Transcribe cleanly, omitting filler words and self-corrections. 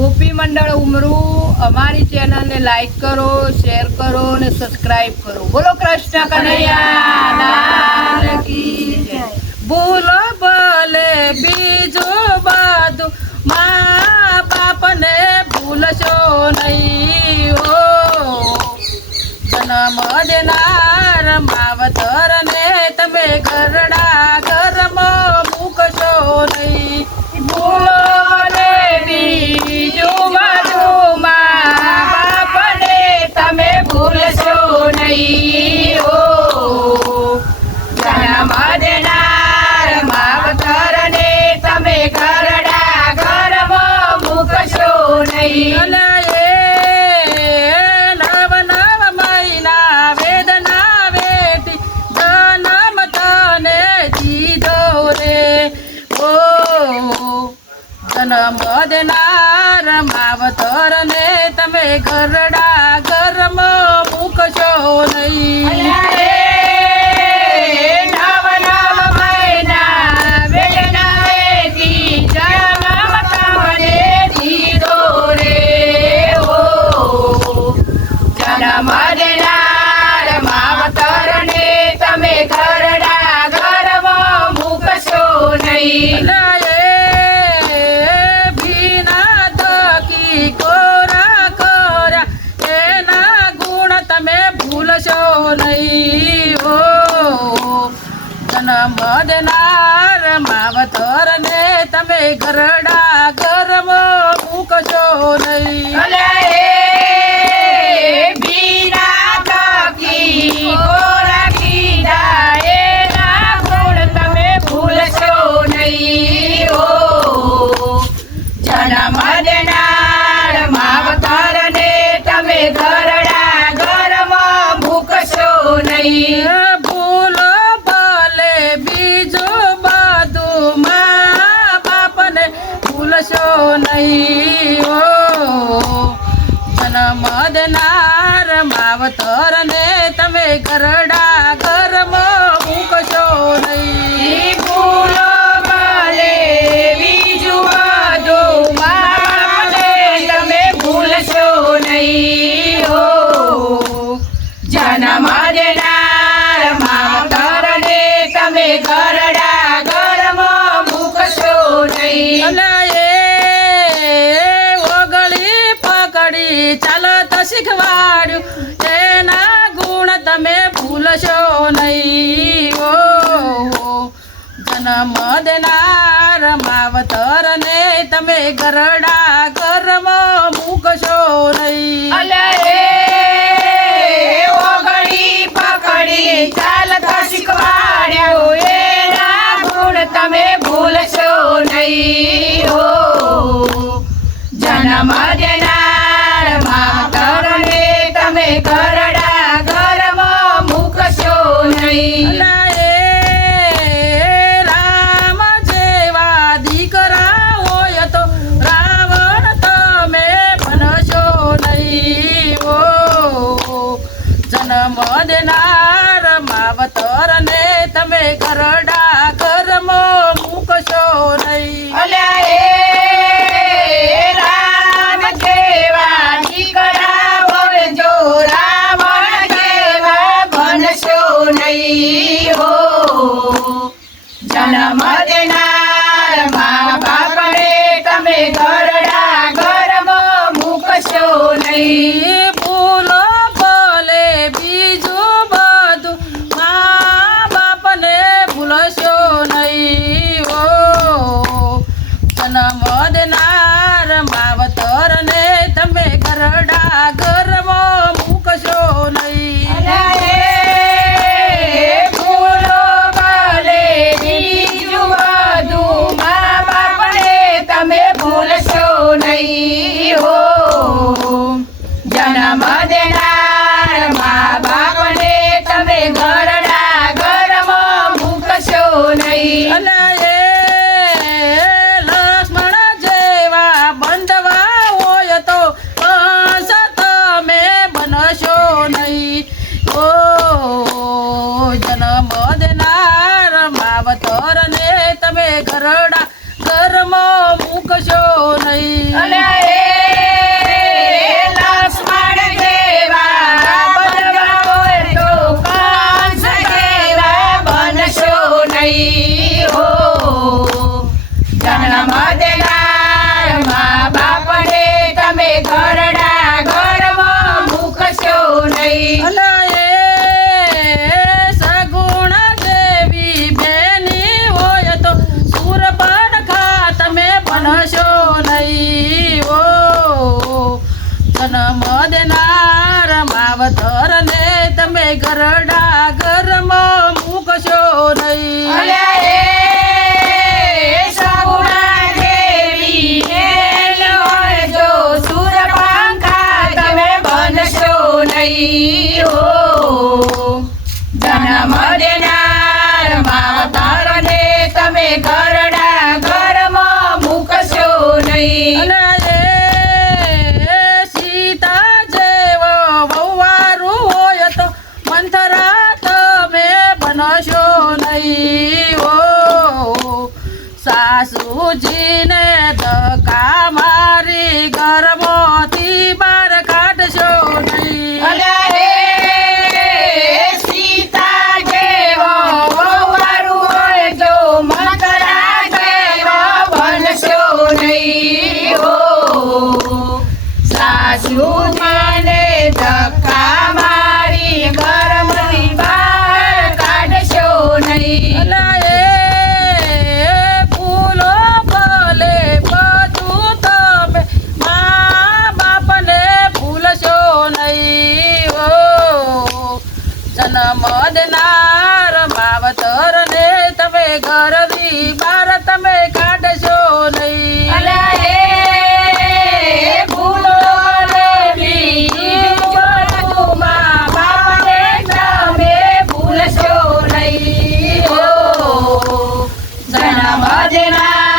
ગોપી મંડળ ઉમરું અમારી ચેનલને લાઈક કરો, શેર કરો અને સબસ્ક્રાઇબ કરો. બોલો કૃષ્ણ કનૈયા લાલ કી જય. ભૂલો ભલે બીજું બધું મા બાપને ભૂલશો નહીં હો. જન્મ દેનાર માવતરને તમે ઘરડા ઘરમાં મૂકશો નહીં. ભૂલો ભલે બીજું બધું મા બાપને તમે ભૂલશો નહીં હો. જન્મ દેનાર માવતરને તમે ઘરડા ઘરમાં મૂકશો નહીં. જન્મ દેનાર માવતરને તમે ઘરડા ઘરમાં મૂકશો નહીં. નવ નવ મહિના વેદનાએથી જન્મ તમને દીધો રે હો. જન્મ દેનાર માવતરને તમે ઘરડા ઘરમાં મૂકશો નહીં. જન્મ દેનાર માવતરને તમે ઘરડા ઘરમાં મૂકશો નહીં. બીના તકી કોરા કીધા એના ગુણ તમે ભૂલશો નહીં હો. જન્મ દેનાર માવતરને તમે ઘરડા ઘરમાં મૂકશો નહીં. નહીં હો. જન્મ દેનાર માવતરને તમે ઘરડા ઘરમાં મૂકશો નહીં. ભૂલો ભલે બીજું બધું માને તમે ભૂલશો નહીં હો. જન્મ દેનાર માવતરને તમે ઘરડા ઘરમાં મૂકશો નહીં. ચાલત શીખવાડ્યું એના ગુણ તમે ભૂલશો નહીં હો. જન્મ દેનાર માવતરને તમે ઘરડા ઘરમાં મૂકશો નહીં. ઓગળી પકડી ચાલત શીખવાડ્યું એના ગુણ તમે ભૂલશો નહીં હો. જન્મ દેનાર માવતરને તમે ઘરડા ઘરમાં મૂકશો નહીં. રામ જેવા દીકરા હોય તો રાવણ તમે બનશો નહીં હો. જન્મ દેનાર માવતરને તમે ઘરડા ઘરમાં મૂકશો નહીં. રામ દેનાર માવતર ને તમે ગરડા ઘરમાં મૂકશો નહીં. અલ્યા એ સગુણા દેવી ને જો સૂરપંખા તમે બનશો નહીં. હો જન્મ દેનાર માવતર ને તમે ઘરડા ઘરમાં મૂકશો નહીં. અલા એ સીતા જેવો વહુવારું હોય તો મંથરા તમે બનશો નહીં. ઓ સાસુજીને ધક્કા મારી ઘરમાંથી બહાર કાઢશો નહીં. અલ્યા એ સીતા જેવો વહુવારું હોય જો મંથરા જેવો બનશો નહીં. હો સાસુજીને ધક્કા મારી ઘરમાંથી બહાર કાઢશો નહીં. અલા એ ભૂલો ભલે બધું તમે મા બાપને ભૂલશો નહીં. ઓ જન્મ દેનાર માવતર ને તમે ઘરની બહાર તમે કાઢશો નહીં. અલ્યા એ ભૂલો ભલેલી બધું મા બાપને તમે ભૂલશો નહીં. હો જન્મ દેનાર